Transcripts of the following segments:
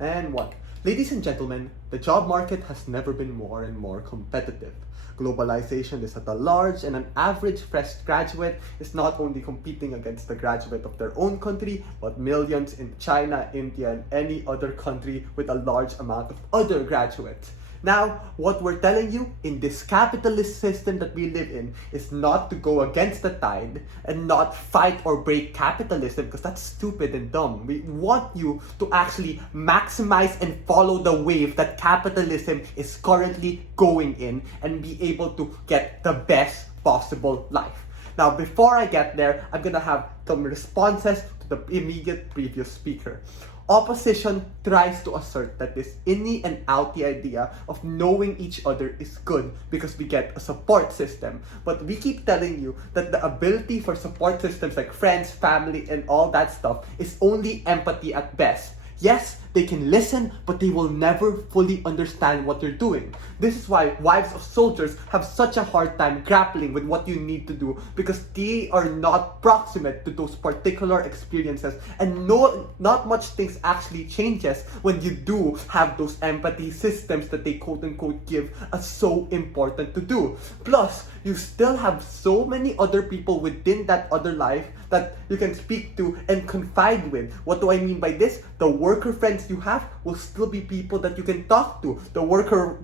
And one. Ladies and gentlemen, the job market has never been more and more competitive. Globalization is at a large, and an average fresh graduate is not only competing against the graduate of their own country, but millions in China, India, and any other country with a large amount of other graduates. Now, what we're telling you in this capitalist system that we live in is not to go against the tide and not fight or break capitalism, because that's stupid and dumb. We want you to actually maximize and follow the wave that capitalism is currently going in and be able to get the best possible life. Now, before I get there, I'm gonna have some responses to the immediate previous speaker. Opposition tries to assert that this innie and outie idea of knowing each other is good because we get a support system. But we keep telling you that the ability for support systems like friends, family, and all that stuff is only empathy at best. Yes, they can listen, but they will never fully understand what you're doing. This is why wives of soldiers have such a hard time grappling with what you need to do, because they are not proximate to those particular experiences, and not much things actually changes when you do have those empathy systems that they quote-unquote give as so important to do. Plus, you still have so many other people within that other life that you can speak to and confide with. What do I mean by this? The worker friends you have will still be people that you can talk to. The worker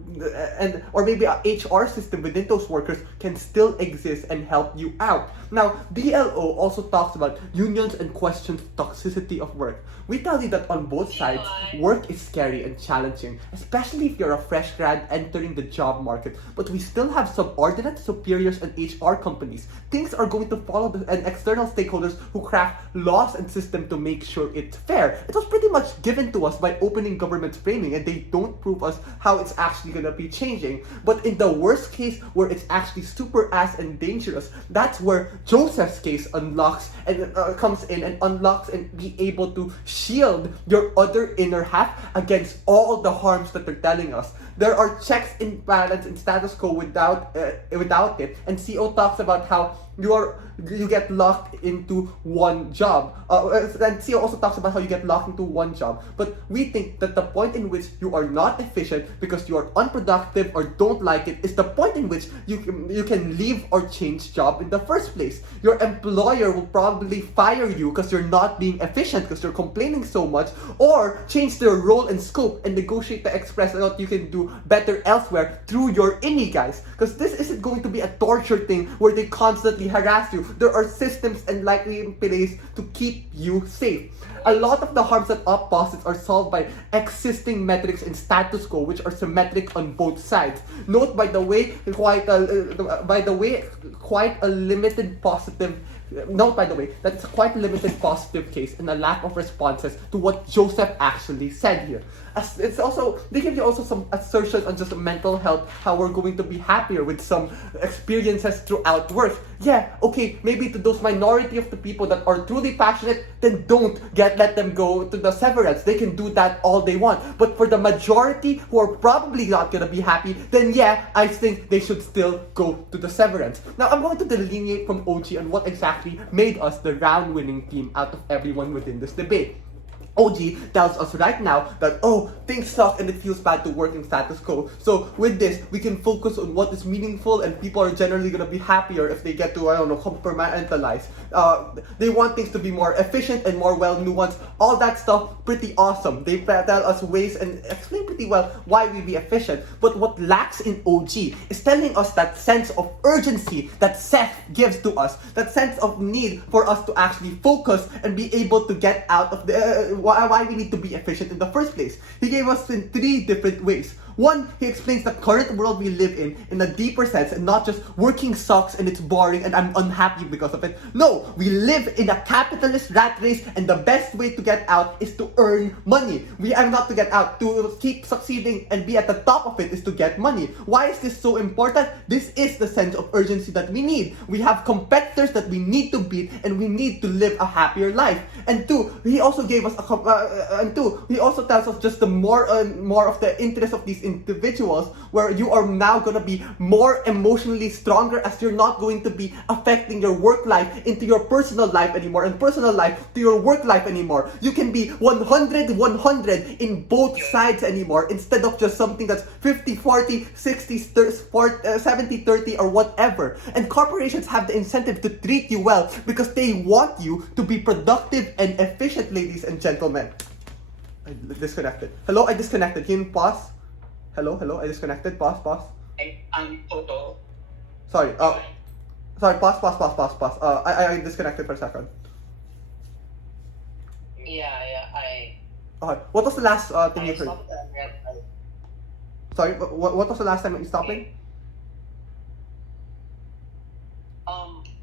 or maybe a HR system within those workers can still exist and help you out. Now, BLO also talks about unions and questions toxicity of work. We tell you that on both sides, work is scary and challenging, especially if you're a fresh grad entering the job market. But we still have subordinates, superiors, and HR companies. Things are going to follow and external stakeholders who craft laws and systems to make sure it's fair. It was pretty much given to us by opening government's framing, and they don't prove us how it's actually gonna be changing. But in the worst case, where it's actually super ass and dangerous, that's where Joseph's case unlocks and comes in and unlocks and be able to shield your other inner half against all the harms that they're telling us. There are checks in balance and status quo without it, and CO talks about how you get locked into one job. And CO also talks about how you get locked into one job. But we think that the point in which you are not efficient because you are unproductive or don't like it is the point in which you can leave or change job in the first place. Your employer will probably fire you because you're not being efficient, because you're complaining so much, or change their role and scope and negotiate the express so that you can do better elsewhere through your innie guys. Because this isn't going to be a torture thing where they constantly harass you. There are systems and likely in place to keep you safe. A lot of the harms that opposites are solved by existing metrics in status quo, which are symmetric on both sides. Note, by the way, quite a limited positive. Note, by the way, that it's a quite limited positive case and a lack of responses to what Joseph actually said here. It's also, they give you also some assertions on just mental health, how we're going to be happier with some experiences throughout work. Yeah, okay, maybe to those minority of the people that are truly passionate, then don't let them go to the Severance. They can do that all they want. But for the majority who are probably not gonna be happy, then yeah, I think they should still go to the Severance. Now, I'm going to delineate from OG on what exactly made us the round-winning team out of everyone within this debate. OG tells us right now that, oh, things suck and it feels bad to work in status quo. So with this, we can focus on what is meaningful, and people are generally going to be happier if they get to, compartmentalize. They want things to be more efficient and more well nuanced. All that stuff, pretty awesome. They tell us ways and explain pretty well why we be efficient. But what lacks in OG is telling us that sense of urgency that Seth gives to us, that sense of need for us to actually focus and be able to get out of the why we need to be efficient in the first place. He gave us in 3 different ways. One, he explains the current world we live in a deeper sense, and not just working sucks and it's boring and I'm unhappy because of it. No, we live in a capitalist rat race, and the best way to get out is to earn money. We are not to get out. To keep succeeding and be at the top of it is to get money. Why is this so important? This is the sense of urgency that we need. We have competitors that we need to beat, and we need to live a happier life. And 2, he also gave us he also tells us just the more of the interest of these individuals where you are now going to be more emotionally stronger, as you're not going to be affecting your work life into your personal life anymore and personal life to your work life anymore. You can be 100 in both sides anymore, instead of just something that's 50-40, 70-30 or whatever. And corporations have the incentive to treat you well because they want you to be productive and efficient, ladies and gentlemen. I disconnected. Hello, I disconnected. Can you pause? Hello, I disconnected. Pause. I'm total. Sorry. Sorry. Pause. I disconnected for a second. Yeah. Okay. What was the last thing you heard? Stopped at Sorry. What was the last time you stopped?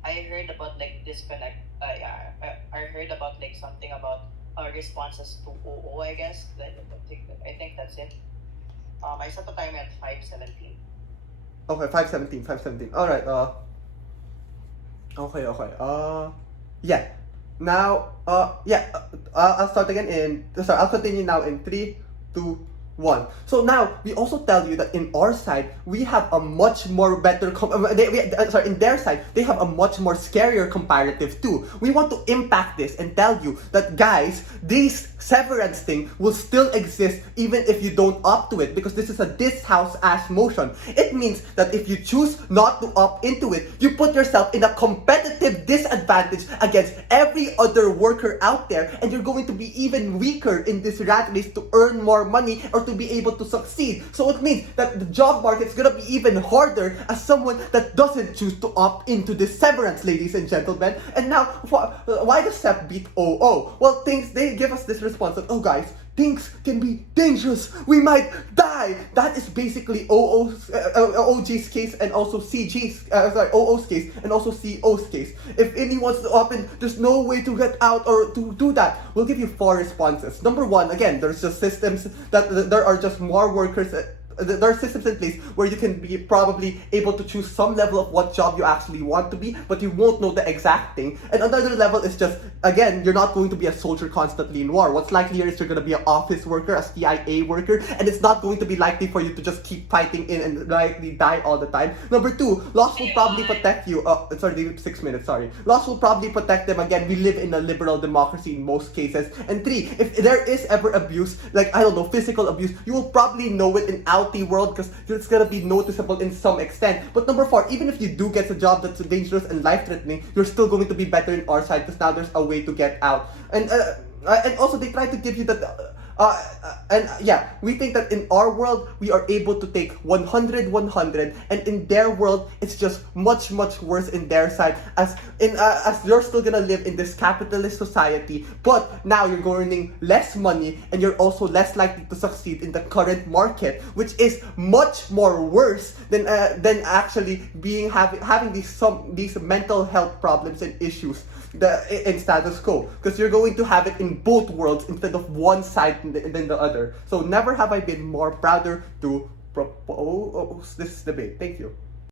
I heard about like disconnect. I heard about like something about responses to OO. I guess I think that's it. I set the time at 5:17. Okay, 5:17. All right. Okay. Yeah. Now. I'll start again I'll continue now in 3, 2, 1. So now we also tell you that in our side we have a much more better in their side they have a much more scarier comparative too. We want to impact this and tell you that, guys, this severance thing will still exist even if you don't opt to it, because this is a this house ass motion. It means that if you choose not to opt into it, you put yourself in a competitive disadvantage against every other worker out there, and you're going to be even weaker in this rat race to earn more money or to be able to succeed. So it means that the job market is gonna be even harder as someone that doesn't choose to opt into this severance, ladies and gentlemen. And now, why does SEP beat OO? Well, they give us this response that, oh guys, things can be dangerous. We might die. That is basically OG's case and also OO's case and also CO's case. If anyone's to open, there's no way to get out or to do that. We'll give you 4 responses. Number 1, again, there's just systems that there are just more workers. There are systems in place where you can be probably able to choose some level of what job you actually want to be, but you won't know the exact thing. And another level is just, again, you're not going to be a soldier constantly in war. What's likelier is you're going to be an office worker, a CIA worker, and it's not going to be likely for you to just keep fighting in and likely die all the time. Number 2, laws will probably protect you. 6 minutes, sorry. Laws will probably protect them. Again, we live in a liberal democracy in most cases. And 3, if there is ever abuse, like, I don't know, physical abuse, you will probably know it in outie world because it's gonna be noticeable in some extent. But number 4, even if you do get a job that's dangerous and life-threatening, you're still going to be better in our side because now there's a way to get out. And also they try to give you that. We think that in our world we are able to take 100, and in their world it's just much worse in their side, as you're still gonna live in this capitalist society, but now you're earning less money and you're also less likely to succeed in the current market, which is much more worse than actually having these mental health problems and issues in status quo, because you're going to have it in both worlds instead of one side than the other. So never have I been more prouder to propose this debate. Thank you.